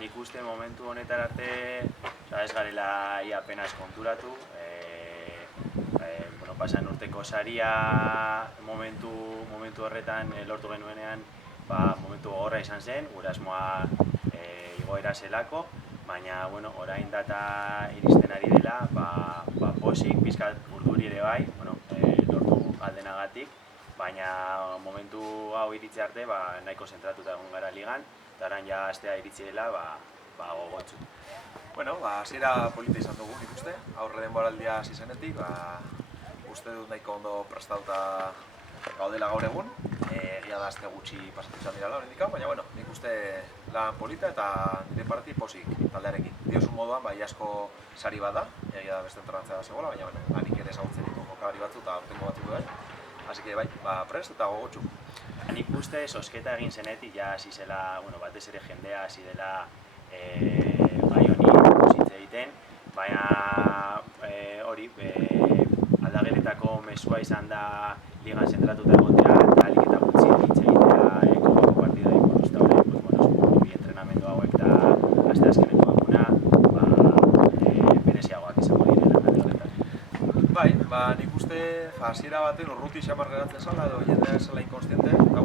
nik uste momentu honetar arte ez garela ia apenas konturatu. Pasan urteko saria momentu horretan lortu genuenean momentu gogorra izan zen, gure asmoa igoera zelako, baina orain data iristen ari dela, posik, pizkat urduri ere bai, lortu aldenagatik, baina momentu hau iritsi arte nahiko zentratuta egon gara ligan, eta orain ja astea iritsi dela gogotsu. Hasiera polita izan dugu nik uste, aurre denboraldia hasi zenetik, uste dut nahiko ondo prestatuta gaudela gaur egun, egia da aste gutxi pasatu izan direla oraindik, baina nik uste lan polita eta nire parti posik taldearekin. Diozun moduan, asko sari bat da, egia da beste entrenatzea da zegoela, baina nik ere ezagutzen ditu jokalari batzu eta aurtengo batzu bai. Así que prest eta gogotsu. Nik uste sosketa egin zenetik ja hasi zela, batez ere jendea hasi dela bai honi hitz egiten, baina hori aldageletako mesua izan da ligan zentratuta egotea eta ahalik eta gutxi hitz egitea kopako partidoi buruz, eta hori bi entrenamendu hauek eta asteazkeneko eguna bereziagoak izango direla alde horretan. Nik uste hasiera baten urruti xamar geratzen zala edo jendea zela inkonstiente, eta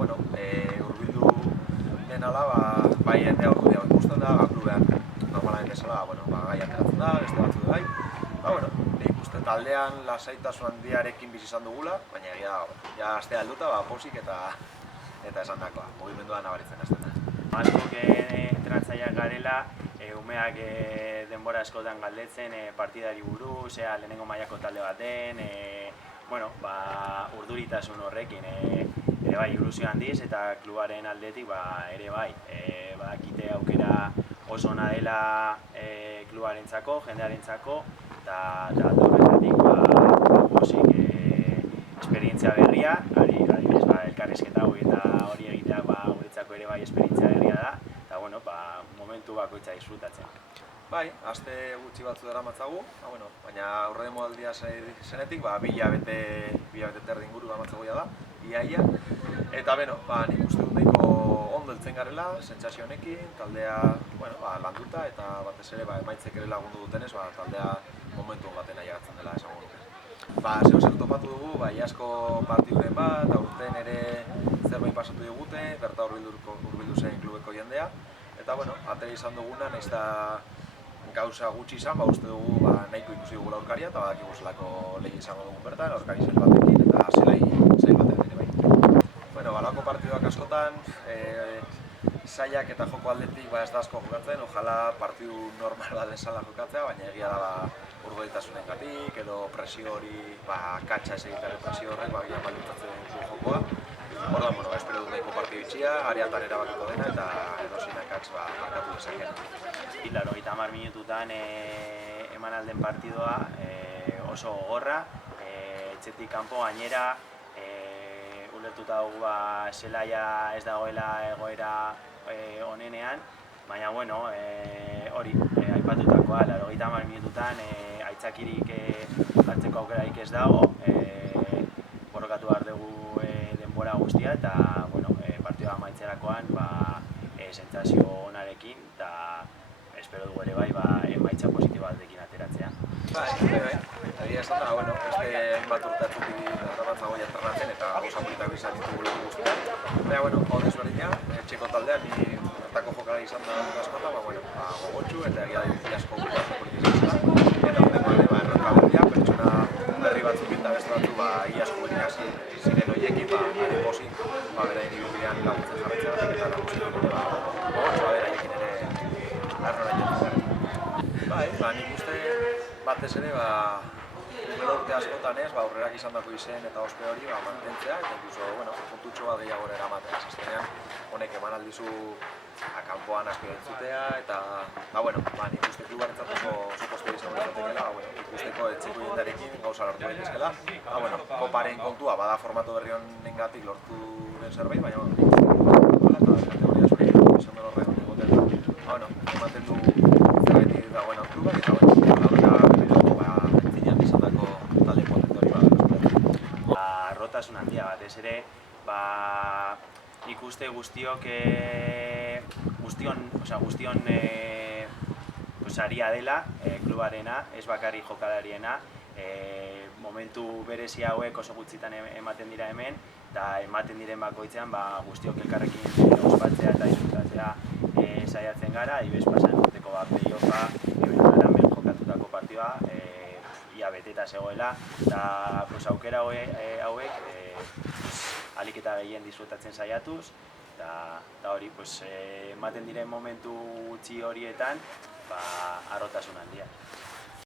urbildu denala, jendea urrutia ikusten da, klubean normalaren bezala, gai ateratzen da, beste batzu da bai. Nik uste taldean lasaitasun handiarekin bizi izan dugula, baina egia da, astea helduta, posik eta esandakoa, mugimendua nabaritzen hasten da. Askok entrenatzaileak garela, umeak denbora askotan galdetzen partidari buruz, lehenengo mailako talde baten, urduritasun horrekin ere bai ilusio handiz eta klubaren aldetik ere bai, badakite aukera oso ona dela klubarentzako, jendearentzako, eta horretatik posik esperientzia berria, elkarrizketa hori eta hori egitea guretzako ere bai esperientzia berria da, eta momentu bakoitza disfrutatzen. Aste gutxi batzu daramatzagu, baina aurre moaldia zenetik, bi hilabete terdi inguru damatzagu da, iaia. Eta nik uste dut nahiko ondo heltzen garela, sentsazio honekin, taldea landuta eta batez ere emaitzek ere lagundu dutenez, taldea momentu baten ailegatzen dela esango nuke. Zer topatu dugu, asko partiduren bat, aurten ere zerbait pasatu digute, berta hurbildu zen klubeko jendea, eta atera izan duguna, nahiz eta gauza gutxi izan, uste dugu nahiko ikusi dugu aurkaria, eta badakigu zelako lehi izango dugun bertan, aurkari zel batekin eta zail batean ere bai. Balako partiduak askotan, zailak eta joko aldetik ez da asko jokatzen, ojala partidu normal bat bezala jokatzea, baina egia da urduritasunengatik edo presio hori, katxa ez egitaren presio horrek, baldintzatzen du jokoa. Orduan, espero dut nahiko partidu itxia, areatan erabakiko dena eta edozin akatz markatu dezakeen. 80 minututan eman alden partidua oso gogorra, etxetik kanpo gainera, ulertuta dugu zelaia ez dagoela egoera onenean, baina hori, aipatutakoa, 80 minututan aitzakirik hartzeko aukerarik ez dago, borrokatu behar dugu denbora guztia eta partidua amaitzerakoan sentsazio onarekin eta espero dugu ere bai emaitza positibo batekin ateratzea. Egia esan da, beste hainbat urteatzuk daramatzago entrenatzen eta gauza politak izan ditugu leku guztiak. Baina, hau desberdina, etxeko taldean ni bertako jokalari izan da askota, gogotsu eta egia da asko gauza politik izan da. Eta horrengo ere, erronka berria, pertsona berri batzuk eta beste batzu asko politik ziren horiekin, ere posik, beraien irubidean laguntzen jarraitzen eta nagusitu gogotsu beraiekin ere arrora jentzen. Nik uste batez ere, urte askotan ez, aurrerak izan dako izen eta ospe hori mantentzea, eta inkluso, puntutxo bat gehiago eramatea. Azkenean, honek eman aldizu kanpoan asko entzutea, eta, nik uste klubarentzat oso poste izango izatekela, ikusteko etxeko jendarekin gauza lortu daitezkela. Koparen kontua, bada formato berri honengatik lortu den zerbait, baina, nik uste klubarentzat eta kategoria espeik izan den horrean egoten. Ematen du zergaitik dagoen klubak, eta rotasun handia batez ere, ikuste guztiok guztion saria dela, klubarena, ez bakarrik jokalariena, momentu berezi hauek oso gutxitan ematen dira hemen, eta ematen diren bakoitzean guztiok elkarrekin ospatzea eta disfrutatzea saiatzen gara, ibez pasan urteko playoffa, hemen jokatutako partidua, ia beteta zegoela, eta aukera hauek ahalik eta gehien disfrutatzen saiatuz, eta hori, ematen diren momentu gutxi horietan, harrotasun handia.